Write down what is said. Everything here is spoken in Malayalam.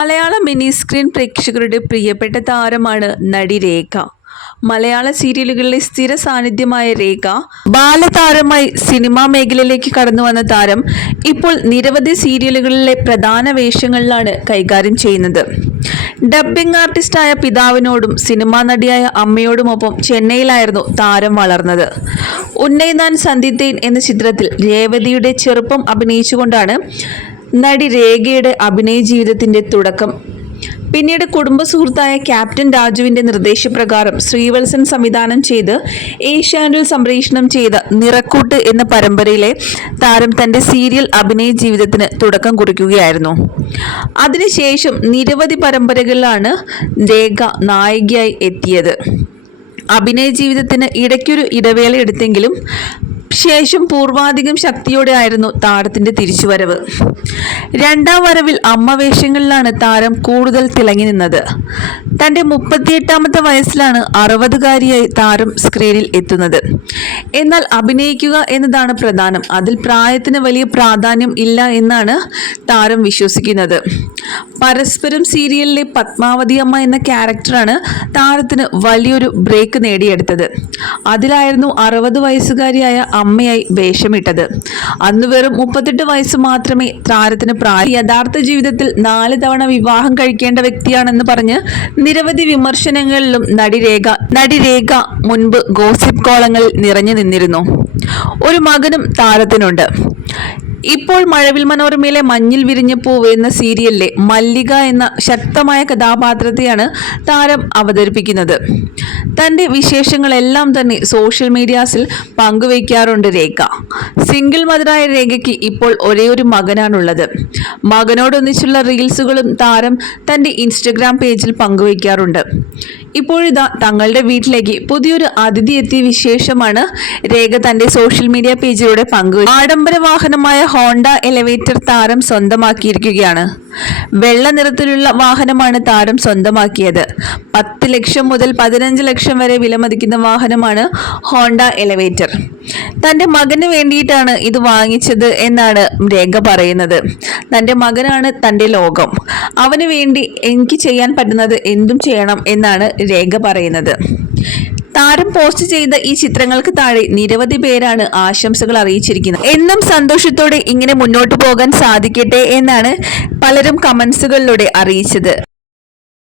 മലയാള മിനി സ്ക്രീൻ പ്രേക്ഷകരുടെ പ്രിയപ്പെട്ട താരമാണ് നടി രേഖ. മലയാള സീരിയലുകളിലെ സ്ഥിര സാന്നിധ്യമായ രേഖ ബാലതാരമായി സിനിമാ മേഖലയിലേക്ക് കടന്നു വന്ന താരം ഇപ്പോൾ നിരവധി സീരിയലുകളിലെ പ്രധാന വേഷങ്ങളിലാണ് കൈകാര്യം ചെയ്യുന്നത്. ഡബ്ബിംഗ് ആർട്ടിസ്റ്റായ പിതാവിനോടും സിനിമാ നടിയായ അമ്മയോടുമൊപ്പം ചെന്നൈയിലായിരുന്നു താരം വളർന്നത്. ഉന്നയിനാൻ സന്ധിത്തേൻ എന്ന ചിത്രത്തിൽ രേവതിയുടെ ചെറുപ്പം അഭിനയിച്ചുകൊണ്ടാണ് നടി രേഖയുടെ അഭിനയ ജീവിതത്തിന്റെ തുടക്കം. പിന്നീട് കുടുംബ സുഹൃത്തായ ക്യാപ്റ്റൻ രാജുവിന്റെ നിർദ്ദേശപ്രകാരം ശ്രീവത്സൻ സംവിധാനം ചെയ്ത് ഏഷ്യാനിൽ സംപ്രേഷണം ചെയ്ത നിറക്കൂട്ട് എന്ന പരമ്പരയിലെ താരം തന്റെ സീരിയൽ അഭിനയ ജീവിതത്തിന് തുടക്കം കുറിക്കുകയായിരുന്നു. അതിനുശേഷം നിരവധി പരമ്പരകളിലാണ് രേഖ നായികയായി എത്തിയത്. അഭിനയ ജീവിതത്തിന് ഇടയ്ക്കൊരു ഇടവേള എടുത്തെങ്കിലും ശേഷം പൂർവാധികം ശക്തിയോടെ ആയിരുന്നു താരത്തിന്റെ തിരിച്ചുവരവ്. രണ്ടാം വരവിൽ അമ്മ വേഷങ്ങളിലാണ് താരം കൂടുതൽ തിളങ്ങി നിന്നത്. തന്റെ മുപ്പത്തിയെട്ടാമത്തെ വയസ്സിലാണ് അറുപതുകാരിയായി താരം സ്ക്രീനിൽ എത്തുന്നത്. എന്നാൽ അഭിനയിക്കുക എന്നതാണ് പ്രധാനം. അതിൽ പ്രായത്തിന് വലിയ പ്രാധാന്യം ഇല്ല എന്നാണ് താരം വിശ്വസിക്കുന്നത്. പരസ്പരം സീരിയലിലെ പത്മാവതി അമ്മ എന്ന ക്യാരക്ടറാണ് താരത്തിന് വലിയൊരു ബ്രേക്ക് നേടിയെടുത്തത്. അതിലായിരുന്നു അറുപത് വയസ്സുകാരിയായ അമ്മയായി വേഷമിട്ടത്. അന്ന് വെറും മുപ്പത്തെട്ട് വയസ്സ് മാത്രമേ താരത്തിന് പ്രായം. യഥാർത്ഥ ജീവിതത്തിൽ നാല് തവണ വിവാഹം കഴിക്കേണ്ട വ്യക്തിയാണെന്ന് പറഞ്ഞ് നിരവധി വിമർശനങ്ങളിലും നടിരേഖ നടിരേഖ മുൻപ് ഗോസിപ്പ് കോളങ്ങളിൽ നിറഞ്ഞു നിന്നിരുന്നു. ഒരു മകനും താരത്തിനുണ്ട്. ഇപ്പോൾ മഴവിൽ മനോരമയിലെ മഞ്ഞിൽ വിരിഞ്ഞ പൂവ് എന്ന സീരിയലിലെ മല്ലിക എന്ന ശക്തമായ കഥാപാത്രത്തെയാണ് താരം അവതരിപ്പിക്കുന്നത്. തന്റെ വിശേഷങ്ങളെല്ലാം തന്നെ സോഷ്യൽ മീഡിയാസിൽ പങ്കുവയ്ക്കാറുണ്ട് രേഖ. സിംഗിൾ മദറായ രേഖയ്ക്ക് ഇപ്പോൾ ഒരേ ഒരു മകനാണുള്ളത്. മകനോടൊന്നിച്ചുള്ള റീൽസുകളും താരം തന്റെ ഇൻസ്റ്റഗ്രാം പേജിൽ പങ്കുവയ്ക്കാറുണ്ട്. ഇപ്പോഴിതാ തങ്ങളുടെ വീട്ടിലേക്ക് പുതിയൊരു അതിഥി എത്തിയ വിശേഷമാണ് രേഖ തന്റെ സോഷ്യൽ മീഡിയ പേജിലൂടെ പങ്കുവച്ചു ആഡംബര വാഹനമായ ഹോണ്ട എലവേറ്റർ താരം സ്വന്തമാക്കിയിരിക്കുകയാണ്. വെള്ള നിറത്തിലുള്ള വാഹനമാണ് താരം സ്വന്തമാക്കിയത്. പത്ത് ലക്ഷം മുതൽ പതിനഞ്ച് ലക്ഷം വരെ വിലമതിക്കുന്ന വാഹനമാണ് ഹോണ്ട എലവേറ്റർ തന്റെ മകന് വേണ്ടിയിട്ടാണ് ഇത് വാങ്ങിച്ചത് എന്നാണ് രേഖ പറയുന്നത്. തന്റെ മകനാണ് തന്റെ ലോകം. അവന് വേണ്ടി എനിക്ക് ചെയ്യാൻ പറ്റുന്നത് എന്തും ചെയ്യണം എന്നാണ് രേഖ പറയുന്നത്. താരം പോസ്റ്റ് ചെയ്ത ഈ ചിത്രങ്ങൾക്ക് താഴെ നിരവധി പേരാണ് ആശംസകൾ അറിയിച്ചിരിക്കുന്നത്. എന്നും സന്തോഷത്തോടെ ഇങ്ങനെ മുന്നോട്ട് പോകാൻ സാധിക്കട്ടെ എന്നാണ് പലരും കമന്റ്സുകളിലൂടെ അറിയിച്ചത്.